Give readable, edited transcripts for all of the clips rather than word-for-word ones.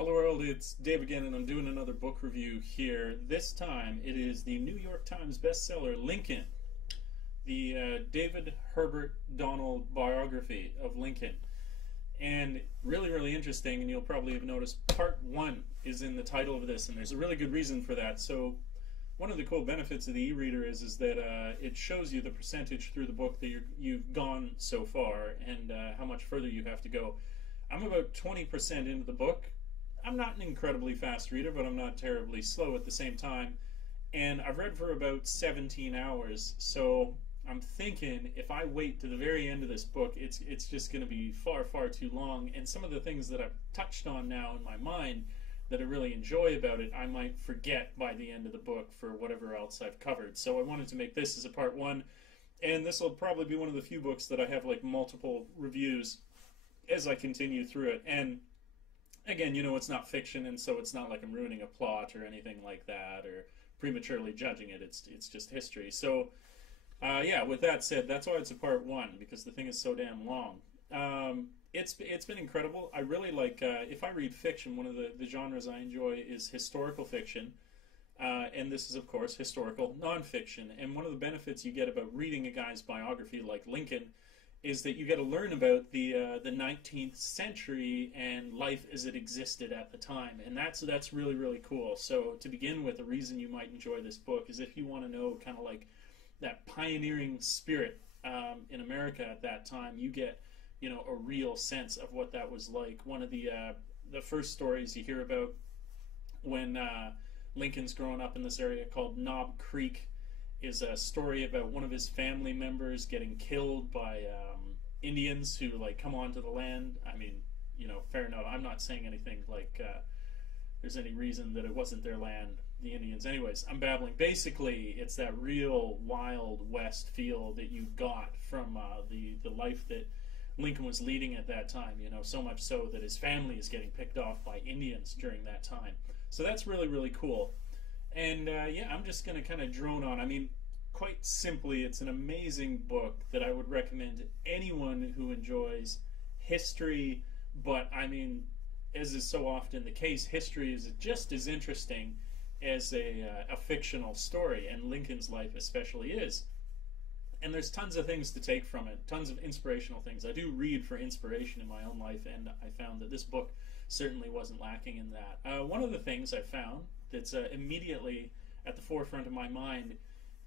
Hello world, it's Dave again, and I'm doing another book review here. This time it is the New York Times bestseller Lincoln, the David Herbert Donald biography of Lincoln. And really interesting, and you'll probably have noticed part one is in the title of this, and there's a really good reason for that. So one of the cool benefits of the e-reader is that it shows you the percentage through the book that you've gone so far and how much further you have to go. I'm about 20% into the book. I'm not an incredibly fast reader, but I'm not terribly slow at the same time. And I've read for about 17 hours, so I'm thinking if I wait to the very end of this book, it's just going to be far too long. And some of the things that I've touched on now in my mind that I really enjoy about it, I might forget by the end of the book for whatever else I've covered. So I wanted to make this as a part one, and this will probably be one of the few books that I have like multiple reviews as I continue through it. And again, you know, it's not fiction, and so it's not like I'm ruining a plot or anything like that or prematurely judging it. It's just history. So, yeah, with that said, that's why it's a part one, because the thing is so damn long. It's been incredible. I really like, if I read fiction, one of the genres I enjoy is historical fiction. And this is, of course, historical nonfiction. And one of the benefits you get about reading a guy's biography like Lincoln is that you get to learn about the 19th century and life as it existed at the time, and that's really cool. So to begin with, the reason you might enjoy this book is if you want to know kind of like that pioneering spirit in America at that time, you get, you know, a real sense of what that was like. One of the first stories you hear about when Lincoln's growing up in this area called Knob Creek is a story about one of his family members getting killed by Indians who like come onto the land. I mean, you know, fair enough. I'm not saying anything like there's any reason that it wasn't their land, the Indians. Anyways, I'm babbling. Basically, it's that real Wild West feel that you got from the life that Lincoln was leading at that time. You know, so much so that his family is getting picked off by Indians during that time. So that's really cool. And yeah, I'm just going to kind of drone on. I mean, quite simply, it's an amazing book that I would recommend to anyone who enjoys history. But I mean, as is so often the case, history is just as interesting as a fictional story, and Lincoln's life especially is. And there's tons of things to take from it, tons of inspirational things. I do read for inspiration in my own life, and I found that this book certainly wasn't lacking in that. One of the things I found that's immediately at the forefront of my mind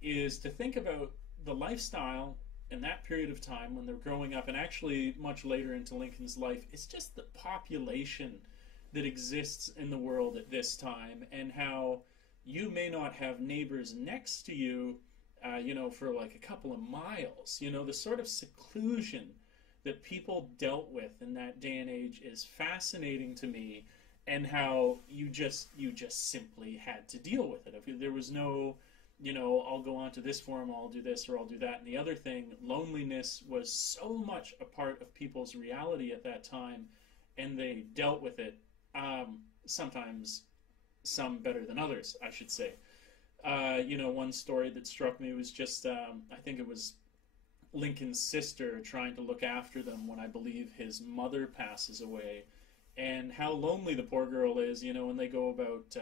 is to think about the lifestyle in that period of time when they're growing up, and actually much later into Lincoln's life. It's just the population that exists in the world at this time, and how you may not have neighbors next to you, you know, for like a couple of miles. You know, the sort of seclusion that people dealt with in that day and age is fascinating to me. And how you just simply had to deal with it. If there was no, you know, I'll go on to this forum, I'll do this, or I'll do that. And the other thing, loneliness was so much a part of people's reality at that time, and they dealt with it, sometimes some better than others, I should say. You know, one story that struck me was just, I think it was Lincoln's sister trying to look after them when I believe his mother passes away. And how lonely the poor girl is, you know, when they go about,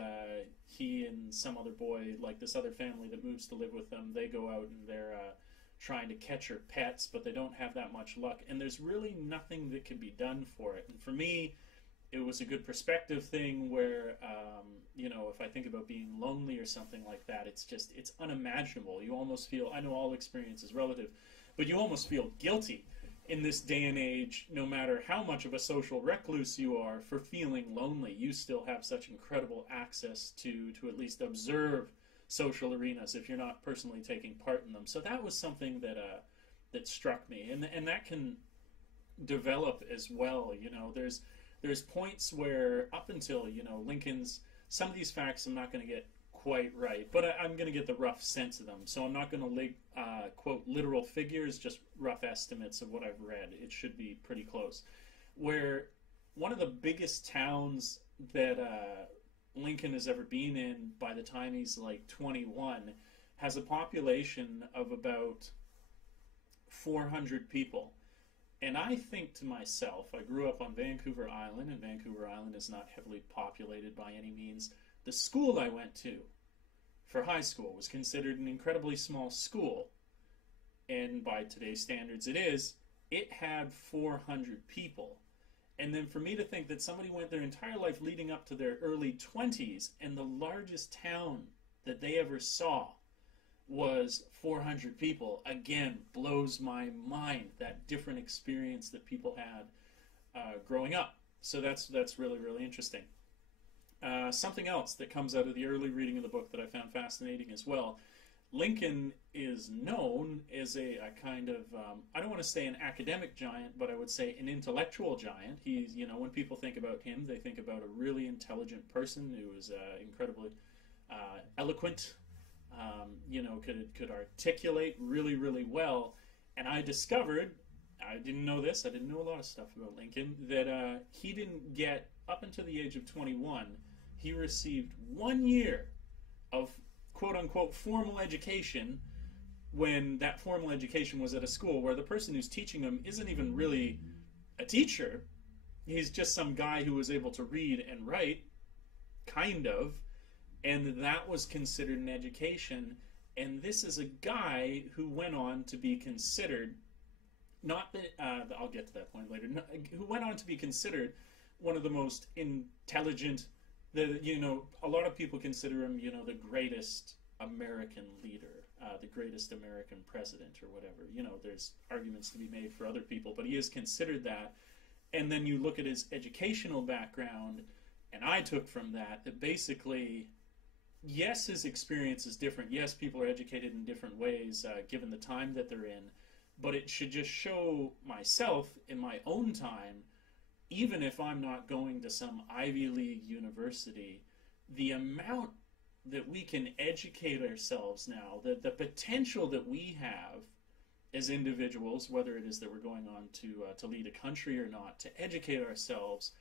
he and some other boy, like this other family that moves to live with them, they go out and they're trying to catch her pets, but they don't have that much luck. And there's really nothing that can be done for it. And for me, it was a good perspective thing where, you know, if I think about being lonely or something like that, it's unimaginable. You almost feel, I know all experience is relative, but you almost feel guilty in this day and age, no matter how much of a social recluse you are, for feeling lonely. You still have such incredible access to at least observe social arenas if you're not personally taking part in them. So that was something that that struck me, and that can develop as well. You know, there's points where up until, you know, Lincoln's, some of these facts I'm not going to get quite right, but I'm going to get the rough sense of them. So I'm not going to quote literal figures, just rough estimates of what I've read. It should be pretty close. Where one of the biggest towns that Lincoln has ever been in by the time he's like 21 has a population of about 400 people. And I think to myself, I grew up on Vancouver Island, and Vancouver Island is not heavily populated by any means. The school I went to for high school was considered an incredibly small school, and by today's standards it is. It had 400 people. And then for me to think that somebody went their entire life leading up to their early 20s, and the largest town that they ever saw was 400 people, again, blows my mind, that different experience that people had growing up. So that's really, really interesting. Something else that comes out of the early reading of the book that I found fascinating as well. Lincoln is known as a kind of, I don't want to say an academic giant, but I would say an intellectual giant. He's, when people think about him, they think about a really intelligent person who is incredibly eloquent, could articulate really, really well. And I discovered, I didn't know this, I didn't know a lot of stuff about Lincoln, that he didn't get, up until the age of 21, he received 1 year of quote-unquote formal education, when that formal education was at a school where the person who's teaching him isn't even really a teacher. He's just some guy who was able to read and write, kind of, and that was considered an education. And this is a guy who went on to be considered, not that, I'll get to that point later, who went on to be considered one of the most intelligent, a lot of people consider him, the greatest American leader, the greatest American president or whatever. There's arguments to be made for other people, but he is considered that. And then you look at his educational background, and I took from that basically, yes, his experience is different. Yes, people are educated in different ways, given the time that they're in, but it should just show myself in my own time, even if I'm not going to some Ivy League university, the amount that we can educate ourselves now, the potential that we have as individuals, whether it is that we're going on to lead a country or not, to educate ourselves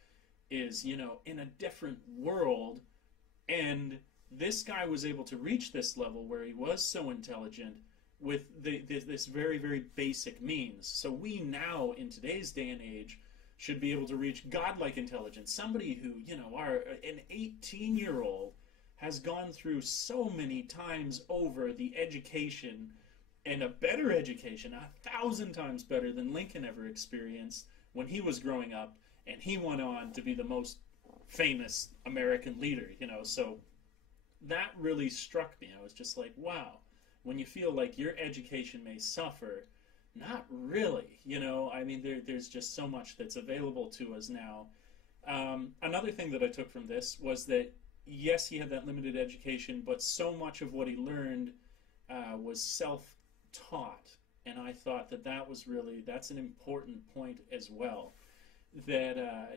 is, in a different world. And this guy was able to reach this level where he was so intelligent with this very, very basic means. So we now, in today's day and age, should be able to reach godlike intelligence. Somebody who, an 18-year-old has gone through so many times over the education, and a better education, 1,000 times better than Lincoln ever experienced when he was growing up, and he went on to be the most famous American leader, So that really struck me. I was just like, wow, when you feel like your education may suffer, not really, there's just so much that's available to us now. Another thing that I took from this was that, yes, he had that limited education, but so much of what he learned was self-taught. And I thought that's an important point as well. That,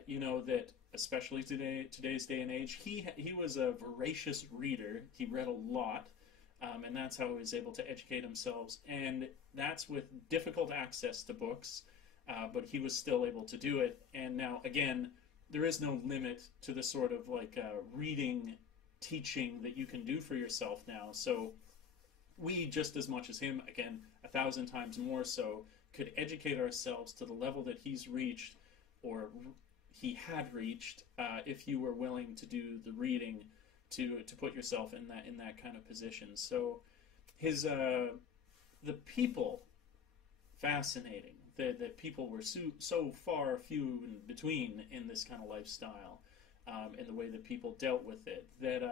that especially today's day and age, he was a voracious reader. He read a lot. And that's how he was able to educate himself, and that's with difficult access to books, but he was still able to do it. And now, again, there is no limit to the sort of reading, teaching that you can do for yourself now. So we, just as much as him, again, 1,000 times more so, could educate ourselves to the level that he's reached, or he had reached, if you were willing to do the reading to put yourself in that kind of position. So his the people, fascinating. That people were so far few in between in this kind of lifestyle, and the way that people dealt with it. That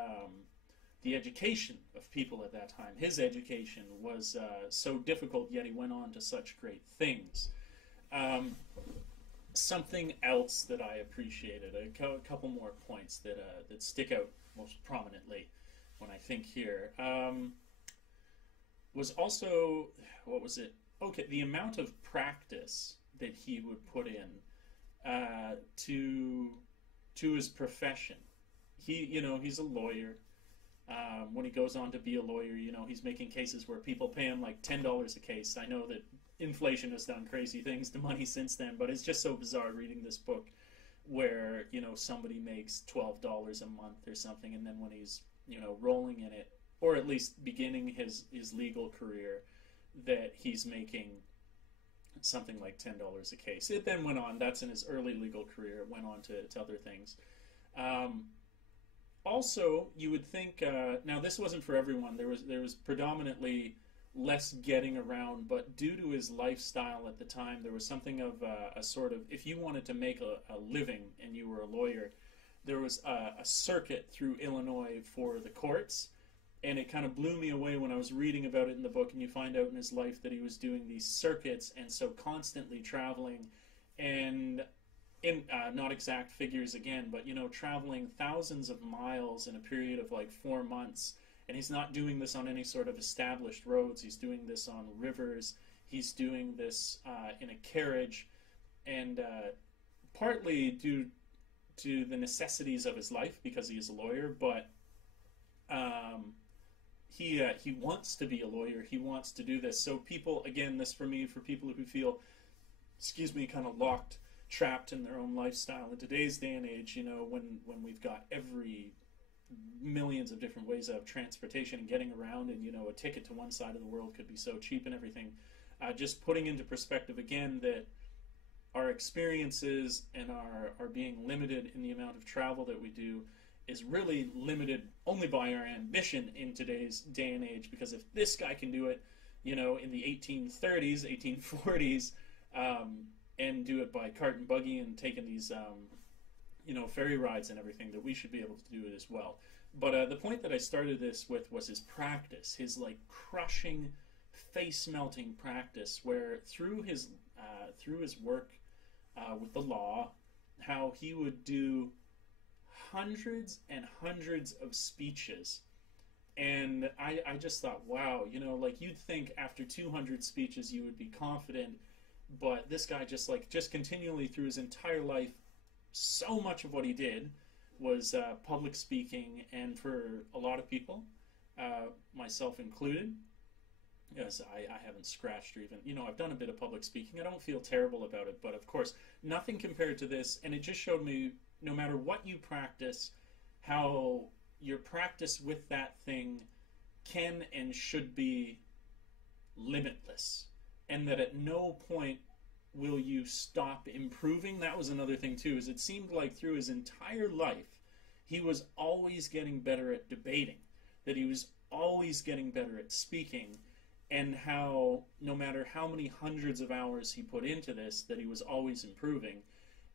the education of people at that time, his education was so difficult, yet he went on to such great things. Something else that I appreciated, a couple more points that stick out most prominently when I think here, was also, what was it? Okay, the amount of practice that he would put in to his profession. He's a lawyer. When he goes on to be a lawyer, he's making cases where people pay him like $10 a case. I know that inflation has done crazy things to money since then, but it's just so bizarre reading this book where, somebody makes $12 a month or something, and then when he's, rolling in it, or at least beginning his legal career, that he's making something like $10 a case. It then went on, that's in his early legal career, it went on to other things. Also, you would think, now this wasn't for everyone, there was predominantly less getting around, but due to his lifestyle at the time, there was something of a sort of, if you wanted to make a living and you were a lawyer, there was a circuit through Illinois for the courts, and it kind of blew me away when I was reading about it in the book, and you find out in his life that he was doing these circuits, and so constantly traveling, and in not exact figures again, but traveling thousands of miles in a period of like 4 months. And he's not doing this on any sort of established roads. He's doing this on rivers. He's doing this in a carriage, and partly due to the necessities of his life because he is a lawyer, but he wants to be a lawyer. He wants to do this. So people, again, this for me, for people who feel, kind of locked, trapped in their own lifestyle in today's day and age, when we've got millions of different ways of transportation and getting around, and a ticket to one side of the world could be so cheap and everything. Just putting into perspective again that our experiences and our being limited in the amount of travel that we do is really limited only by our ambition in today's day and age, because if this guy can do it in the 1830s, 1840s, and do it by cart and buggy and taking these ferry rides and everything, that we should be able to do it as well. But the point that I started this with was his practice, his like crushing, face-melting practice, where through his work with the law, how he would do hundreds and hundreds of speeches. And I just thought, wow, like you'd think after 200 speeches you would be confident, but this guy just continually through his entire life, so much of what he did was public speaking, and for a lot of people, myself included, yes, I haven't scratched or even, I've done a bit of public speaking. I don't feel terrible about it, but of course, nothing compared to this, and it just showed me, no matter what you practice, how your practice with that thing can and should be limitless, and that at no point will you stop improving. That was another thing too, is it seemed like through his entire life he was always getting better at debating, that he was always getting better at speaking, and how no matter how many hundreds of hours he put into this, that he was always improving.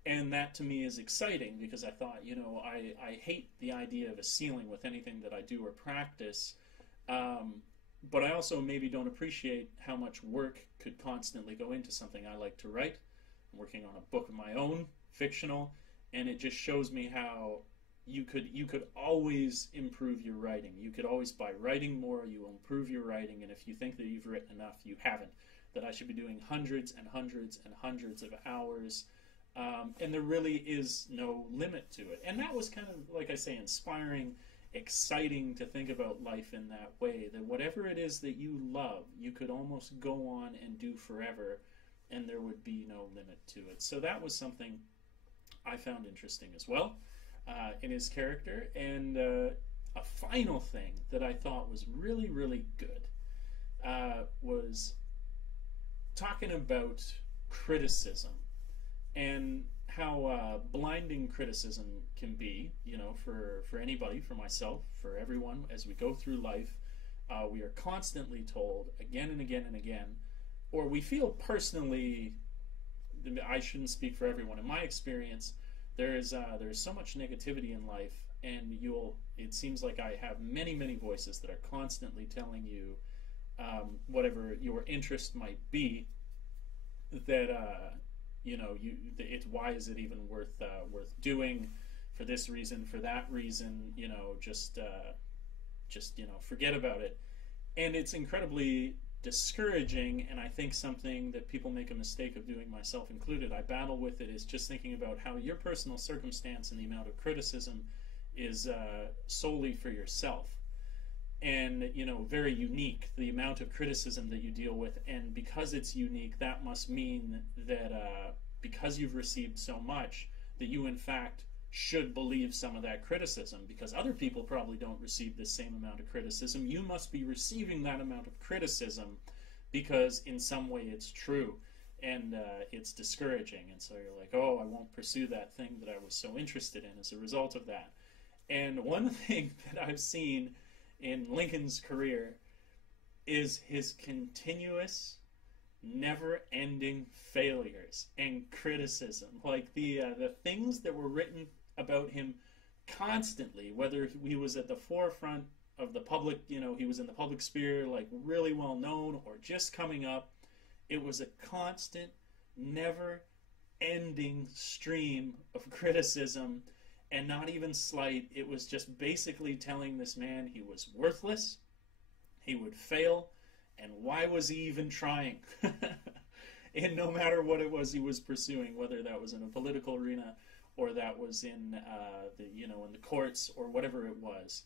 And that to me is exciting, because I thought, I hate the idea of a ceiling with anything that I do or practice, but I also maybe don't appreciate how much work could constantly go into something I like to write. I'm working on a book of my own, fictional, and it just shows me how you could always improve your writing. You could always, by writing more, you will improve your writing, and if you think that you've written enough, you haven't. That I should be doing hundreds and hundreds and hundreds of hours, and there really is no limit to it. And that was kind of, like I say, inspiring, exciting to think about life in that way, that whatever it is that you love, you could almost go on and do forever, and there would be no limit to it. So that was something I found interesting as well in his character. And a final thing that I thought was really, really good was talking about criticism, and how blinding criticism can be, for anybody, for myself, for everyone. As we go through life, we are constantly told again and again and again, or we feel personally, I shouldn't speak for everyone, in my experience, there's so much negativity in life, and it seems like I have many, many voices that are constantly telling you, whatever your interest might be, that it's, why is it even worth doing, for this reason, for that reason, just forget about it. And it's incredibly discouraging, and I think something that people make a mistake of doing, myself included, I battle with it, is just thinking about how your personal circumstance and the amount of criticism is solely for yourself, and very unique, the amount of criticism that you deal with. And because it's unique, that must mean that because you've received so much, that you in fact should believe some of that criticism, because other people probably don't receive the same amount of criticism. You must be receiving that amount of criticism because in some way it's true. and it's discouraging. And so you're like, oh, I won't pursue that thing that I was so interested in as a result of that. And one thing that I've seen in Lincoln's career is his continuous, never-ending failures and criticism. Like the things that were written about him constantly, whether he was at the forefront of the public, he was in the public sphere, like really well known, or just coming up, it was a constant, never-ending stream of criticism, and not even slight. It was just basically telling this man he was worthless, he would fail, and why was he even trying? And no matter what it was he was pursuing, whether that was in a political arena or that was in in the courts or whatever it was.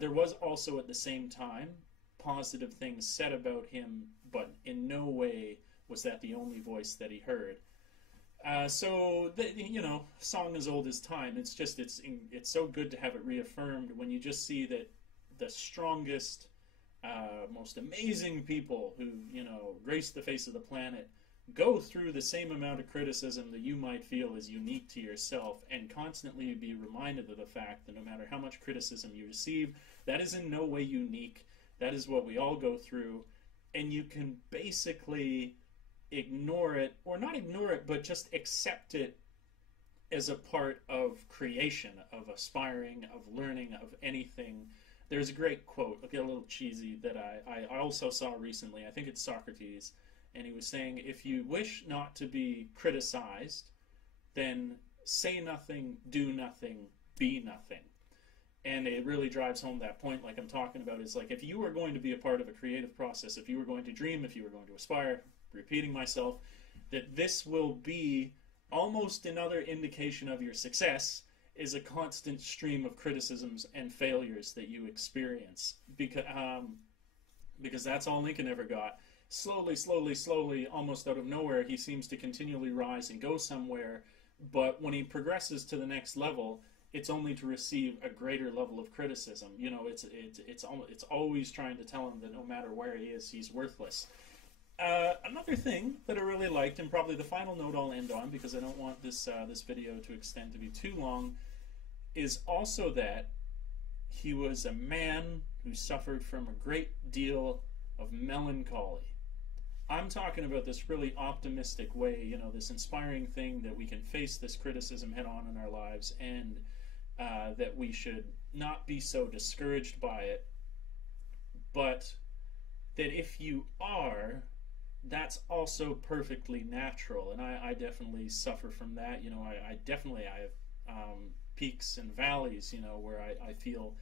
There was also at the same time positive things said about him, but in no way was that the only voice that he heard. Song as old as time. It's just it's so good to have it reaffirmed when you just see that the strongest, most amazing people who grace the face of the planet go through the same amount of criticism that you might feel is unique to yourself, and constantly be reminded of the fact that no matter how much criticism you receive, that is in no way unique. That is what we all go through, and you can basically ignore it, or not ignore it, but just accept it as a part of creation, of aspiring, of learning, of anything. There's a great quote, I'll get a little cheesy, that I also saw recently. I think it's Socrates. And he was saying, if you wish not to be criticized, then say nothing, do nothing, be nothing. And it really drives home that point, like I'm talking about, is like if you are going to be a part of a creative process, if you were going to dream, if you were going to aspire, repeating myself, that this will be almost another indication of your success, is a constant stream of criticisms and failures that you experience. Because that's all Lincoln ever got. Slowly, almost out of nowhere, he seems to continually rise and go somewhere, but when he progresses to the next level, it's only to receive a greater level of criticism. It's always trying to tell him that no matter where he is, he's worthless. Another thing that I really liked, and probably the final note I'll end on, because I don't want this video to extend to be too long, is also that he was a man who suffered from a great deal of melancholy. I'm talking about this really optimistic way, this inspiring thing that we can face this criticism head on in our lives, and that we should not be so discouraged by it, but that if you are, that's also perfectly natural. And I definitely suffer from that. I have peaks and valleys, where I feel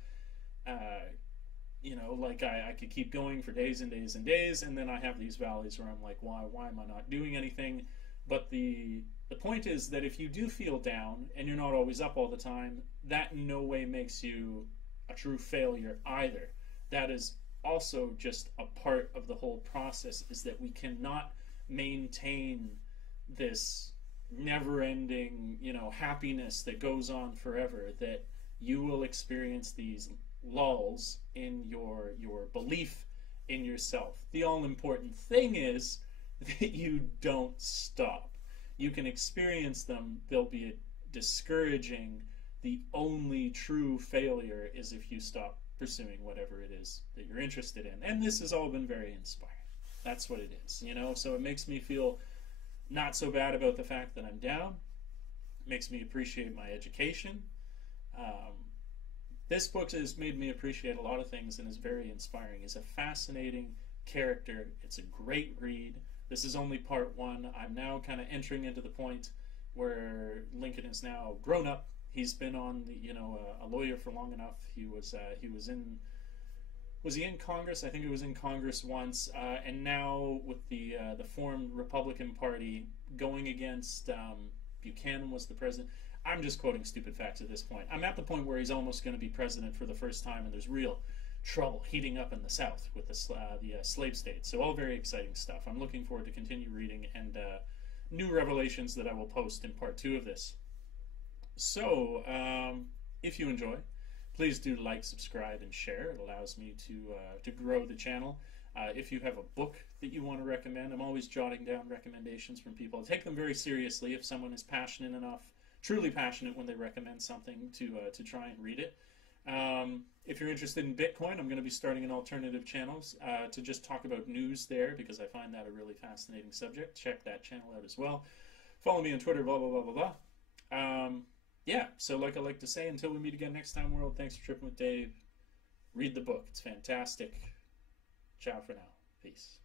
like I could keep going for days and days and days, and then I have these valleys where I'm like, why am I not doing anything? But the point is that if you do feel down, and you're not always up all the time, that in no way makes you a true failure either. That is also just a part of the whole process, is that we cannot maintain this never-ending, happiness that goes on forever, that you will experience these lulls in your belief in yourself. The all-important thing is that you don't stop. You can experience them. They'll be discouraging. The only true failure is if you stop pursuing whatever it is that you're interested in. And this has all been very inspiring. That's what it is, So it makes me feel not so bad about the fact that I'm down. It makes me appreciate my education. This book has made me appreciate a lot of things and is very inspiring. He's a fascinating character. It's a great read. This is only part one. I'm now kind of entering into the point where Lincoln is now grown up. He's been on a lawyer for long enough. He was he in Congress? I think he was in Congress once, and now with the formed Republican Party going against Buchanan was the president. I'm just quoting stupid facts at this point. I'm at the point where he's almost going to be president for the first time, and there's real trouble heating up in the South with the slave states. So all very exciting stuff. I'm looking forward to continue reading and new revelations that I will post in part 2 of this. So if you enjoy, please do like, subscribe, and share. It allows me to grow the channel. If you have a book that you want to recommend. I'm always jotting down recommendations from people. I take them very seriously if someone is passionate enough, truly passionate when they recommend something to try and read it. If you're interested in Bitcoin, I'm going to be starting an alternative channels to just talk about news there, because I find that a really fascinating subject. Check that channel out as well. Follow me on Twitter, blah, blah, blah, blah, blah. Yeah, so like I like to say, until we meet again next time, world, thanks for tripping with Dave. Read the book. It's fantastic. Ciao for now. Peace.